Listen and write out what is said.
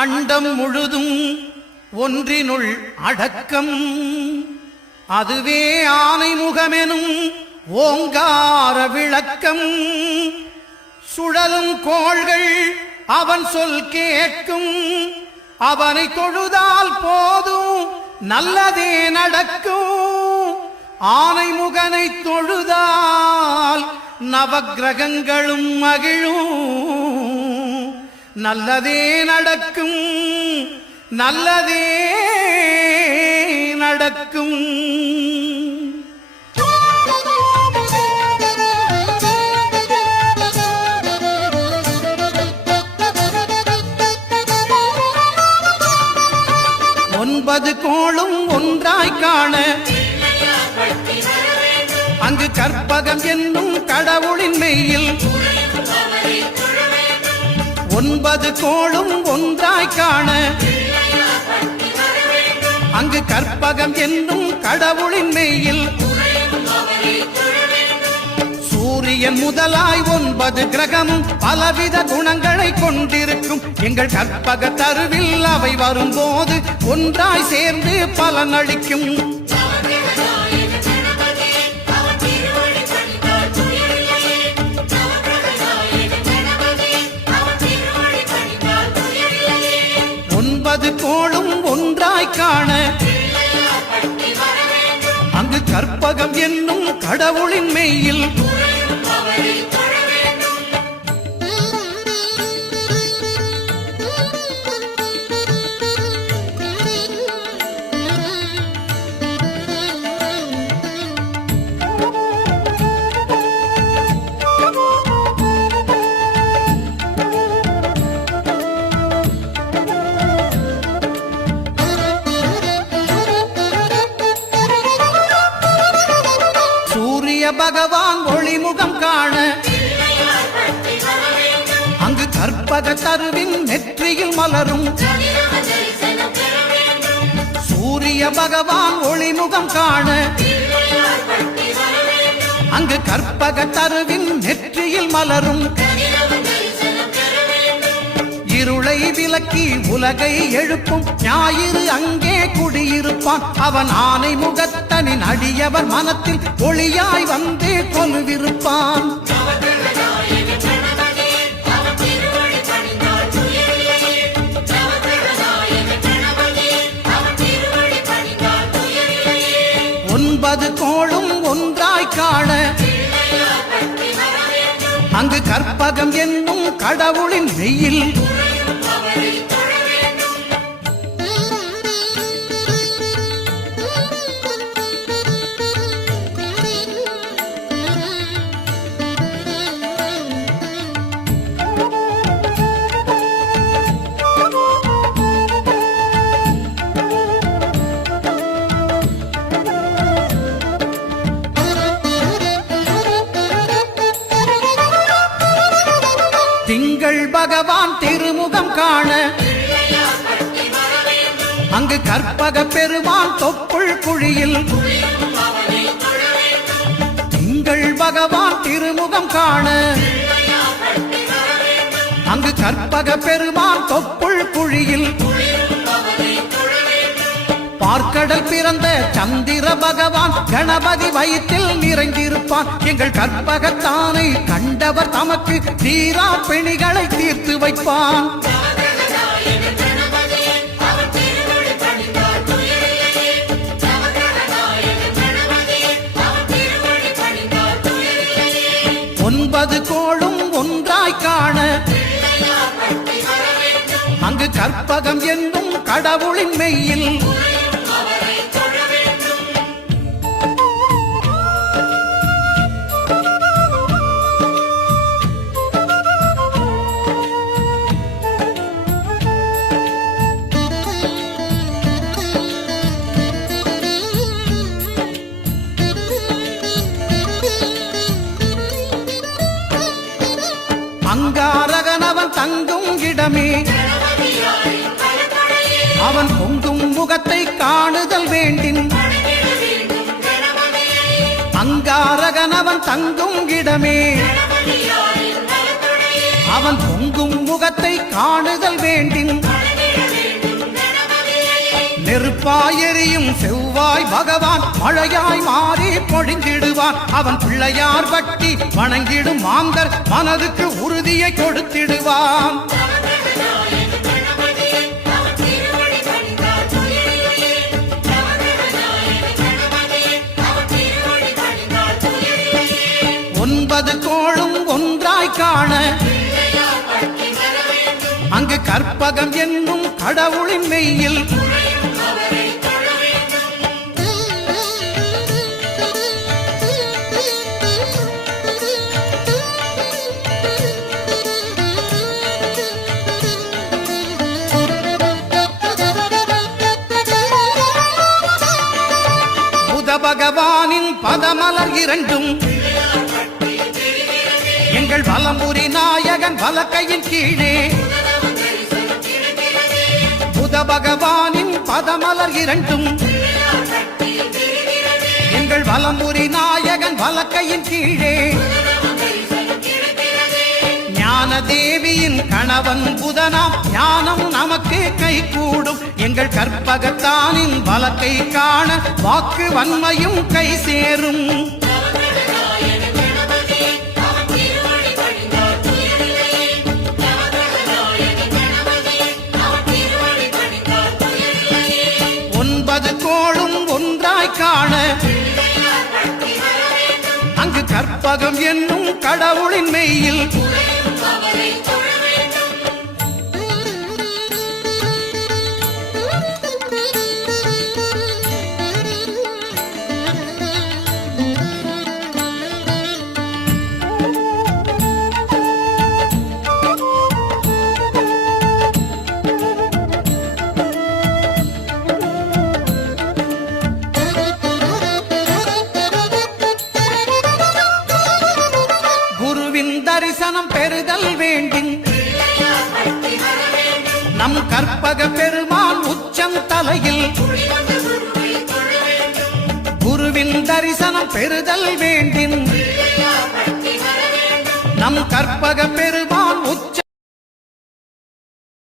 அண்டம் முழுதும் ஒன்றினுள் அடக்கம். அதுவே ஆனை முகமெனும் ஓங்கார விளக்கம். சுழலும் கோள்கள் அவன் சொல் கேட்கும். அவனை தொழுதால் போதும் நல்லதே நடக்கும். ஆனை முகனை தொழுதால் நவக்கிரகங்களும் மகிழும். நல்லதே நடக்கும், நல்லதே நடக்கும். ஒன்பது கோளும் ஒன்றாய் காண அங்கு கற்பகம் என்னும் கடவுளின் மெய்யில். ஒன்பது கோளும் ஒன்றாய் காண அங்கு கற்பகம் என்னும் கடவுளின் மெய்யில். சூரியன் முதலாய் 9 கிரகமும் பலவித குணங்களை கொண்டிருக்கும். எங்கள் கற்பக தருவில் அவை வரும்போது ஒன்றாய் சேர்ந்து பலனளிக்கும். ஒன்பது கோளும் ஒன்றாய் காண அங்கு கற்பகம் என்னும் கடவுளின் மெய்யில். பகவான் ஒளிமுகம் காண அங்கு கற்பக தருவின் நெற்றியில் மலரும். சூரிய பகவான் ஒளிமுகம் காண அங்கு கற்பக தருவின் நெற்றியில் மலரும். இருளை விலக்கி உலகை எழுப்பும் ஞாயிறு அங்கே குடியிருப்பான். அவன் ஆனை முகத்தனின் அடியவர் மனத்தில் ஒளியாய் வந்து கொலுவிருப்பான். ஒன்பது கோளும் ஒன்றாய் காண அங்கு கற்பகம் என்னும் கடவுளின் மெய்யில். திங்கள் பகவான் திருமுகம் காண அங்கு கற்பக பெருமான் தொப்புள் குழியில். திங்கள் பகவான் திருமுகம் காண அங்கு கற்பக பெருமான் தொப்புள் குழியில். பார்க்கடல் பிறந்த சந்திர பகவான் கணபதி வயிற்றில் நிறைந்திருப்பான். எங்கள் கற்பகத்தானை கண்டவர் தமக்கு தீரா பிணிகளை தீர்த்து வைப்பான். ஒன்பது கோளும் ஒன்றாய் காண அங்கு கற்பகம் என்னும் கடவுளின் மெய்யில். அங்காரகனவன் தங்கும் இடமே அவன் பொங்கும் முகத்தை காணுதல் வேண்டின். அங்காரகனவன் தங்கும் இடமே அவன் பொங்கும் முகத்தை காணுதல் வேண்டின். நெருப்பாயெறியும் செவ்வாய் பகவான் மழையாய் மாறி பொழிந்திடுவான். அவன் பிள்ளையார் பட்டி வணங்கிடும் மாந்தர் மனதுக்கு உறுதியை கொடுத்திடுவான். ஒன்பது கோளும் ஒன்றாய் காண அங்கு கற்பகம் என்னும் கடவுளின் மெய்யில் புத பகவானின் பதமலர் இரண்டும் எங்கள் வலம்புரி நாயகன் வலக்கையின் கீழே. புத பகவானின் பதமலர் இரண்டும் எங்கள் வலம்புரி நாயகன் வலக்கையின் கீழே. ஞான தேவியின் கணவன் புதனாம் ஞானம் நமக்கு கை கூடும். எங்கள் கற்பகத்தானின் வலக்கை காண வாக்கு வன்மையும் கை சேரும். ஒன்பது கோளும் ஒன்றாய் காண அங்கு கற்பகம் என்னும் கடவுளின் மெய்யில் தரிசனம் பெறுதல் வேண்டின் நம் கற்பக பெருமான் உச்சம் தலையில் குருவின் தரிசனம் பெறுதல் வேண்டின் நம் கற்பக பெருமான்